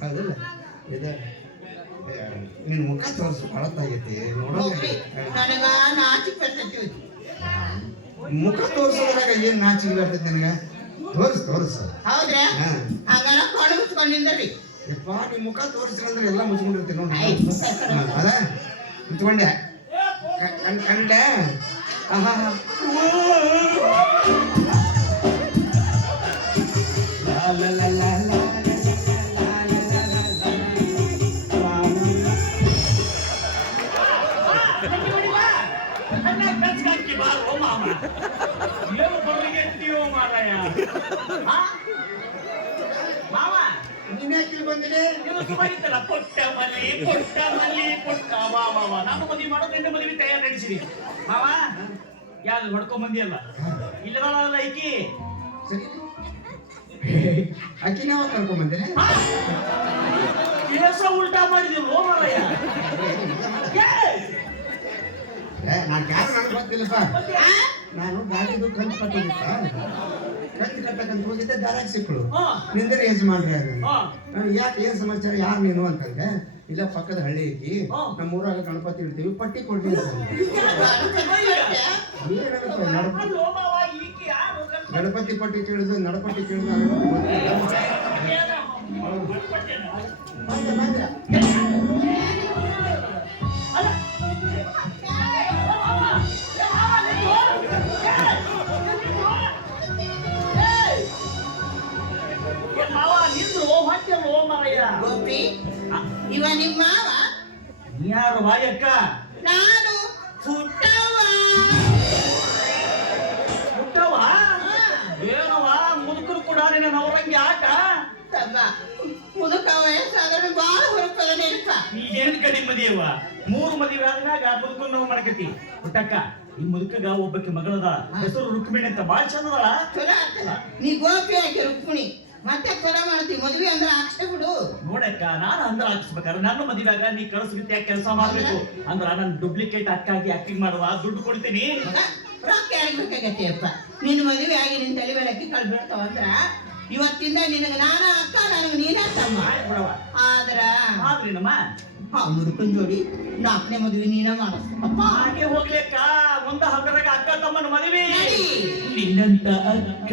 ಹೌದಿಲ್ಲ ಇದೆ ನಿನ್ ಮುಖ ತೋರಿಸು ಬಳತ್ತಾಗೈತಿ ನನಗ ನಾಚಿಕೆ ಬರ್ತೈತಿ. ಮುಖ ತೋರಿಸೋದ್ರಾಗ ಏನ್ ನಾಚಿಕೆ ಬರ್ತೈತಿ ನನಗ? ತೋರಿಸು. ಹೌದ್ರಾ? ಹಾಗಾರ ಕೊಡ ಮುಚ್ಕೊಂಡಿದ್ರಿ. ಯಪ್ಪ ನಿಮ್ ಮುಖ ತೋರಿಸಿದ್ರೆ ಎಲ್ಲ ಮುಚ್ಕೊಂಡಿರ್ತೀನಿ ನೋಡಿ. ಅದ ಮುಚ್ಕೊಂಡೆ ಕಂಡೆ. ನೀನ್ಯಾಕಿಲ್ ಬಂದಿದೆ? ಪುಟ್ಟ ಮಲ್ಲಿ ನಮ್ಮ ಮದುವೆ ಮಾಡೋದು ನಿನ್ನ ಮದುವೆ ತಯಾರು ನಡೆಸಿರಿ ಮಾವ. ಯಾವ್ದು ಹೊಡ್ಕೊಂಡ್ ಬಂದಿಯಲ್ಲ ಇಲ್ಲದಲ್ಲ ಐಕಿ ಅಕ್ಕಿ ನಾವು ಕರ್ಕೊಂಡ್ ಬಂದಿರಿ. ಕೆಲಸ ಉಲ್ಟಾ ಮಾಡಿದಿಲ್ವೋ ಮಾರಯ್ಯ? ನಾನು ಯಾರು ನನಗೆ ಗೊತ್ತಿಲ್ಲಪ್ಪ. ನಾನು ಗಾಡಿದು ಕಂತು ಕಟ್ಟಿದ್ದ ಕಂತು ಕಟ್ಟಕಂತ ಹೋಗಿದ್ದೆ. ದಾರಾಗ ಸಿಕ್ಕಳು ನಿಂದರೆ ಯಜಮಾನ್ರಿ ನಾನು ಯಾಕೆ ಏನ್ ಸಮಾಚಾರ ಯಾರು ನೀನು ಅಂತಂದ್ರೆ ಇಲ್ಲ ಪಕ್ಕದ ಹಳ್ಳಿ ಐತಿ ನಮ್ಮ ಊರಾಗ ಗಣಪತಿ ಇಡ್ತೀವಿ ಪಟ್ಟಿ ಕೊಡ್ತೀವಿ. ಗಣಪತಿ ಪಟ್ಟಿ ಕೇಳಿದ್ರು ನಡಪಟ್ಟಿ ಕೇಳಿದ್ರು ಗೋಪಿ ಇವ ನಿಮ್ಮ ಮಾವ? ಯಾರು ವಾಯಕ್ಕ? ನಾನು ಪುಟ್ಟವ್ವ. ಪುಟ್ಟವ್ವ ಏನವ ಮುದುಕರು ಕೂಡ ನಿನ್ನ ನವರಂಗಿ ಆಟ ತಮ್ಮ ಮುದುಕವ ಸಾಧಾರಣ ಬಾಳ ಹೊರಪದ ನೆನಪ. ಈಗೇನ್ ಕಡಿ ಮದಿಯವ 3 ಮದುವೆ ಆದ್ಮ್ಯಾಗ ಮುದುಕರು ನಾವು ಮಾಡಕತಿ. ಪುಟ್ಟಕ್ಕ ಈ ಮುದುಕಗ ಒಬ್ಬಕ್ಕೆ ಮಗಳದ ಹೆಸರು ರುಕ್ಮಿಣಿ ಅಂತ ಬಾಳ ಚಂದದ. ಚಲೋ ಆಗ್ತದ. ನೀ ಗೋಪಿ ಆಗಿ ರುಕ್ಮಿಣಿ ಮತ್ತೆ ಕೊಡ ಮಾಡ್ತೀವಿ. ಮದುವೆ ಅಂದ್ರೆ ಹಾಕ್ಸೇ ಬಿಡು. ನೋಡಕ್ಕ ನಾನು ಅಂದ್ರ ಹಾಕ್ಸ್ಬೇಕಾದ್ರೆ ನನ್ನ ಮದುವೆಯಾಗ ನೀ ಕಳಿಸ್ಬಿಟ್ಟಿಯಾಗ ಕೆಲಸ ಮಾಡ್ಬೇಕು ಅಂದ್ರ ನಾನು ಡುಪ್ಲಿಕೇಟ್ ಅಕ್ಕಾಗಿ ಆಕ್ಟಿಂಗ್ ಮಾಡುವ ದುಡ್ಡು ಕೊಡ್ತೀನಿ. ರೊಕ್ಕ ಯಾರಿಗಬೇಕಾಗತ್ತೆ ಅಪ್ಪ? ನಿನ್ನ ಮದುವೆ ಆಗಿ ನಿನ್ ತಲೆ ಮೇಲೆ ಅಕ್ಕಿ ಕಾಳು ಬೀಳ್ತಾವ ಅಂದ್ರ ಇವತ್ತಿಂದ ನಿನಗ ನಾನ ಅಕ್ಕ ನನಗ ನೀನ ತಮ್ಮ. ಆದ್ರೇನಮ್ಮ ಮುದುಕನ್ ಜೋಡಿ 4ನೇ ಮದುವೆ ನೀನ ಮಾಡಿಸ್ಬೇಕಪ್ಪ. ಹಾಗೆ ಹೋಗ್ಲಿಕ್ಕ ಒಂದ ಹಗರಾಗ ಅಕ್ಕ ತಮ್ಮನ ಮದುವೆ. ನಿನ್ನಂತ ಅಕ್ಕ